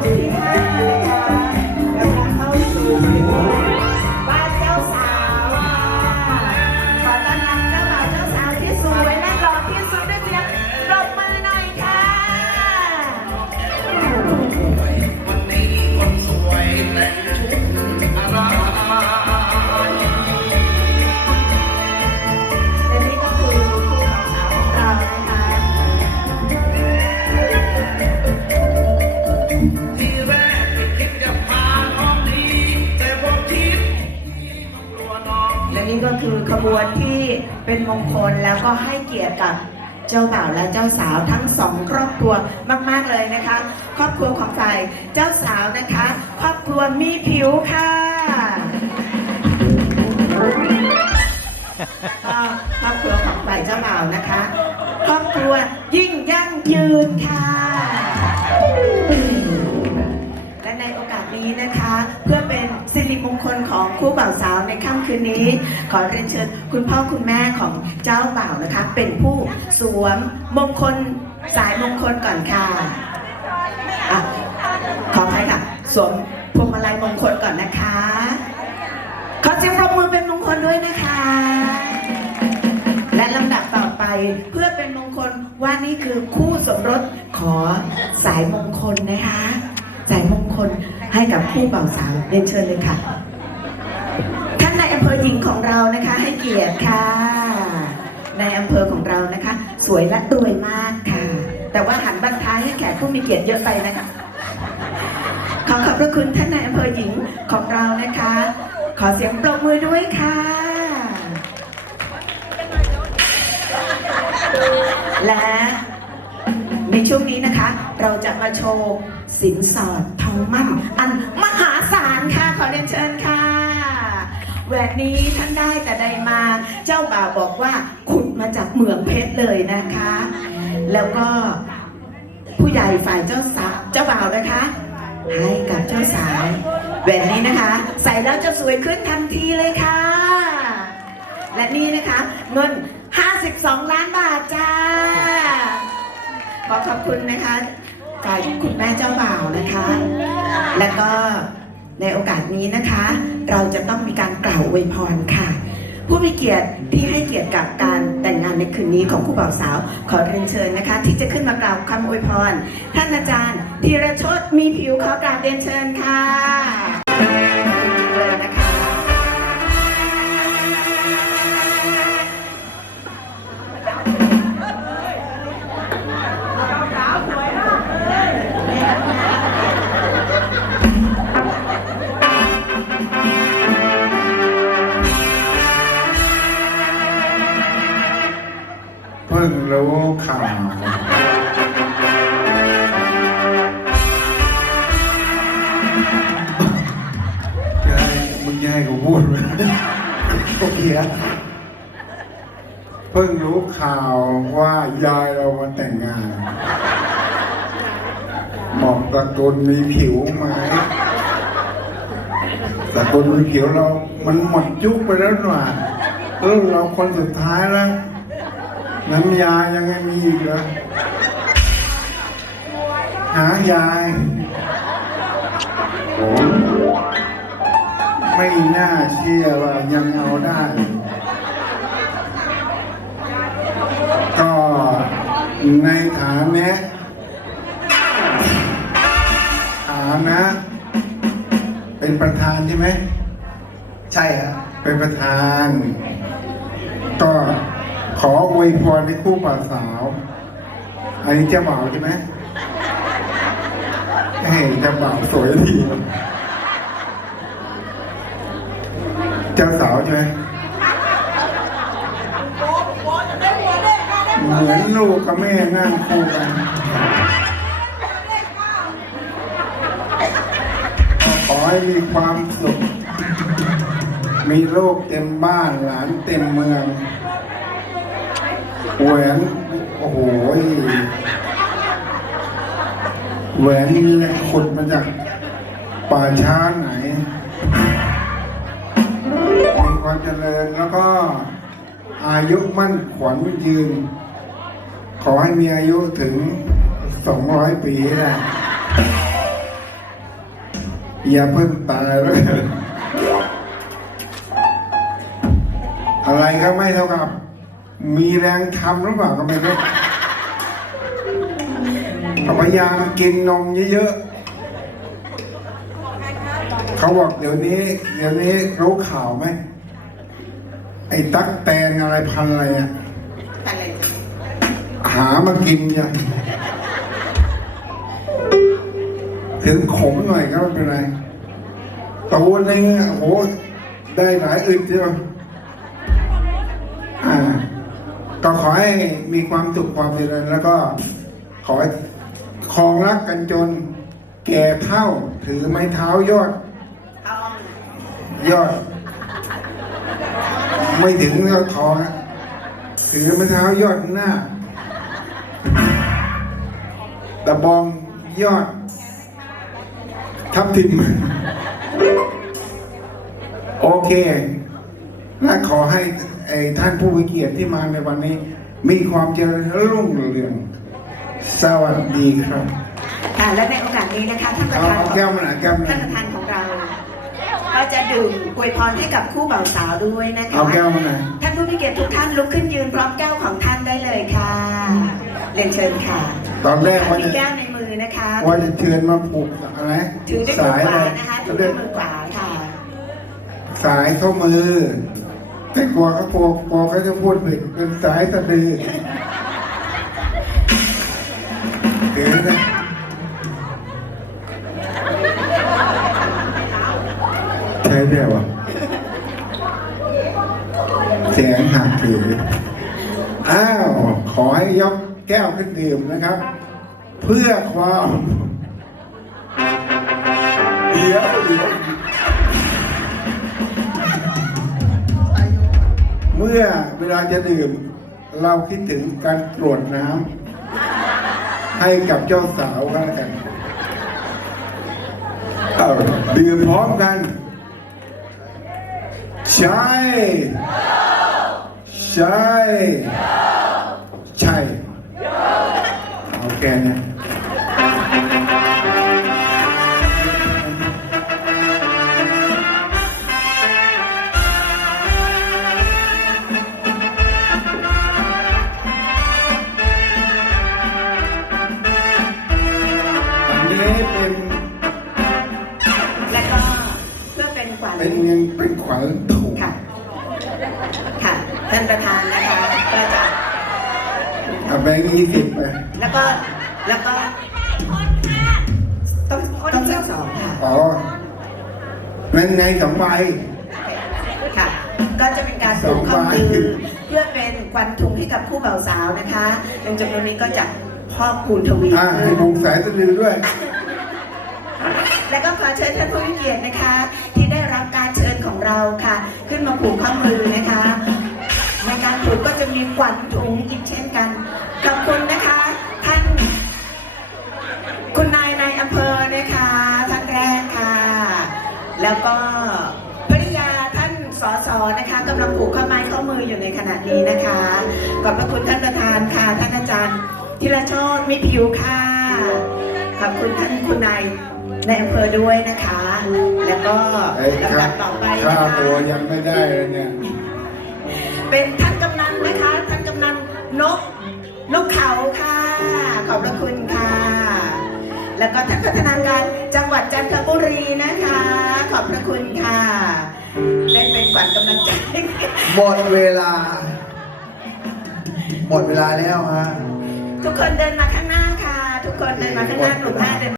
กที่ และนี่ก็คือขบวนที่เป็นมงคลแล้วก็ให้เกียรติกับเจ้าบ่าวและเจ้าสาวทั้งสองครอบครัวมาก ๆ เลยนะคะ ครอบครัวของฝ่ายเจ้าสาวนะคะ ครอบครัวมีผิวค่ะครอบครัวของฝ่ายเจ้าบ่าวนะคะ ครอบครัวยิ่งยั่งยืนค่ะ นี้นะคะ เพื่อเป็นสิริมงคลของคู่บ่าวสาวในค่ำคืนนี้ ขอเรียนเชิญคุณพ่อคุณแม่ของเจ้าบ่าวนะคะ เป็นผู้สวมมงคลสายมงคลก่อนค่ะอะขออภัยค่ะสวมพวงมาลัยมงคลก่อนนะคะ ขอเสียงปรบมือเป็นมงคลด้วยนะคะ และลำดับต่อไปเพื่อเป็นมงคลว่านี่คือคู่สมรสขอสายมงคลนะคะ สายมงคล ให้กับคู่บ่าวสาวเรียนเชิญเลยค่ะ ท่านในายอำเภอหญิงของเรานะคะ ให้เกียรติค่ะในอำเภอของเรานะคะ สวยและรวยมากค่ะ แต่ว่าหันบันท้ายให้แขกผู้มีเกียรติเยอะไปนะคะขอขอบพระคุณท่านในายอำเภอหญิงของเรานะคะ ขอเสียงปรบมือด้วยค่ะ และในช่วงนี้นะคะ เราจะมาโชว์สินสอดทองมั่น แหวนนี้ท่านได้แต่ใดมา เจ้าบ่าวบอกว่าขุดมาจากเมืองเพชรเลยนะคะ แล้วก็ผู้ใหญ่ฝ่ายเจ้าสาวเจ้าบ่าวนะคะ ให้กับเจ้าสาวแหวนนี้นะคะ ใส่แล้วจะสวยขึ้นทันทีเลยค่ะ และนี่นะคะเงิน 52 ล้านบาทจ้า ขอขอบคุณนะคะฝ่ายคุณแม่เจ้าบ่าวนะคะ แล้วก็ ในโอกาสนี้นะคะ เราจะต้องมีการกล่าวอวยพรค่ะ ผู้มีเกียรติที่ให้เกียรติกับการแต่งงานในคืนนี้ของคู่บ่าวสาว ขอเรียนเชิญนะคะ ที่จะขึ้นมากล่าวคำอวยพร ท่านอาจารย์ธีรชดมีผิวขอกราบเรียนเชิญค่ะ รู้ข่าวยายมึงยายกูพูดเลยโอเคเพิ่งรู้ข่าวว่ายายเรามาแต่งงาน หมอกตะกลมีผิวไหมตะกลมีผิวเรา มันหมดยุคไปแล้วหน่อยแล้วเราคนสุดท้ายแล้ว น้ำยายังไม่มีอีกเหรอหายายโอ้ไม่น่าเชื่อว่ายังเอาได้ ก็ในฐานะฐานะ เป็นประธานใช่ไหม ใช่ครับเป็นประธาน ก็ ขออวยพรให้คู่บ่าวสาว อันนี้เจ้าบ่าวใช่ไหมเฮ้ยเจ้าบ่าวสวยดีเจ้าสาวใช่ไหมเหมือนลูกกับแม่นั่งคู่กันขอให้มีความสุข มีลูกเต็มบ้านหลานเต็มเมือง แหวน โอ้โหแหวนนี่เนี่ยขุดมาจากป่าช้าไหนมีความเจริญแล้วก็อายุมั่นขวัญยืน ขอให้มีอายุถึงสองร้อยปีนะอย่าเพิ่งตายแล้วกันอะไรก็ไม่เท่ากับ มีแรงทำหรือเปล่าก็ไม่รู้พยายามกินนมเยอะๆเขาบอกเดี๋ยวนี้ เดี๋ยวนี้รู้ข่าวไหม ไอ้ตั๊กแตนอะไรพันอะไรอะหามากินเนี่ยถึงขมหน่อยก็ไม่เป็นไรตัวหนึงอะโอ้โหได้หลายอึดเดียวอ่า ก็ขอให้มีความสุขความเจริญแล้วก็ขอให้คองรักกันจน แก่เท่าถือไม้เท้ายอด ยอด ไม่ถึงยอดทองอะถือไม้เท้ายอดหน้าตะบองยอด ทับทิมโอเค และขอให้ ท่านผู้มีเกียรติที่มาในวันนี้ มีความเจริญรุ่งเรือง สวัสดีครับค่ะและในโอกาสนี้นะคะท่านประเอาธานเอาแก้วมาหน่อยแก้วมาหน่ท่าอนยประธานของเราก็จะดื่มอวยพรให้กับคู่บ่าวสาวด้วยนะคะเอาแก้วมาหน่อยท่านผู้มีเกียรติทุกท่านลุกขึ้นยืนพร้อมแก้วของท่านได้เลยค่ะเรียนเชิญค่ะ ตอนแรกว่ามีจะแก้วในมือนะคะว่าจะเชิญมาผูกอะไรถือด้วยมือสายขอะไรวานะคะถือด้วยมือขวาค่ะ สายข้อมือ แต่กลัวเขากลัวกลัวเขาจะพูดผิดเป็นสายสะดือถือนะใช่เดียวะเสียงหักถืออ้าว ขอให้ยกแก้วขึ้นดื่มนะครับ เพื่อความ เดี๋ยวเดี๋ยว เมื่อเวลาจะดื่ม เราคิดถึงการตรวจน้ำให้กับเจ้าสาวก็แล้วกันดื่มพร้อมกัน ใช่ ใช่ ใช่ เอาแกเนะ วัญเป็นเงินเป็นขวัญถุงค่ะ ค่ะ ท่านประธานนะคะก็จะเอาแบงค์ยี่สิบไปแล้วก็แล้วก็ต้องต้องเลือกสองค่ะอ๋อนั่นไงสองใบค่ะ ก็จะเป็นการส่งข้อมือเพื่อเป็นควันถุงให้กับคู่บ่าวสาวนะคะเงินจำนวนนี้ก็จะพ่อคูณทวีอ่าให้ขึ้นบุงสายสะดือด้วย และก็ขอเชิญท่านผู้มีเกียรตินะคะ ที่ได้รับการเชิญของเราค่ะ ขึ้นมาผูกข้อมือนะคะในการผูกก็จะมีควันถุงอีกเช่นกันขอบคุณนะคะ ท่าน คุณนายในอำเภอนะคะท่านแรกค่ะ แล้วก็ภริยาท่านสสนะคะกำลังผูกข้อไม้ข้อมืออยู่ในขณะนี้นะคะขอบพระคุณท่านประธานค่ะ ท่านอาจารย์ ธีรชตมิผิวค่ะขอบคุณท่านคุณนาย ในอำเภอด้วยนะคะ แล้วก็ไอ้คลำรัดับบต่อไปค่านะคะตัวยังไม่ได้เลยเนี่ย เป็นท่านกำนันนะคะ ท่านกำนันนกนกเขาค่ะ ขอบพระคุณค่ะ แล้วก็ท่านพัฒนาการจังหวัดจันทบุรีนะคะ ขอบพระคุณค่ะได้เป็นขวัญกำลังใจ หมดเวลา หมดเวลาแล้วฮะ ทุกคนเดินมาข้างหน้าค่ะ ทุกคนเดินมาข้างหน้ากลุ่มห้าเดิน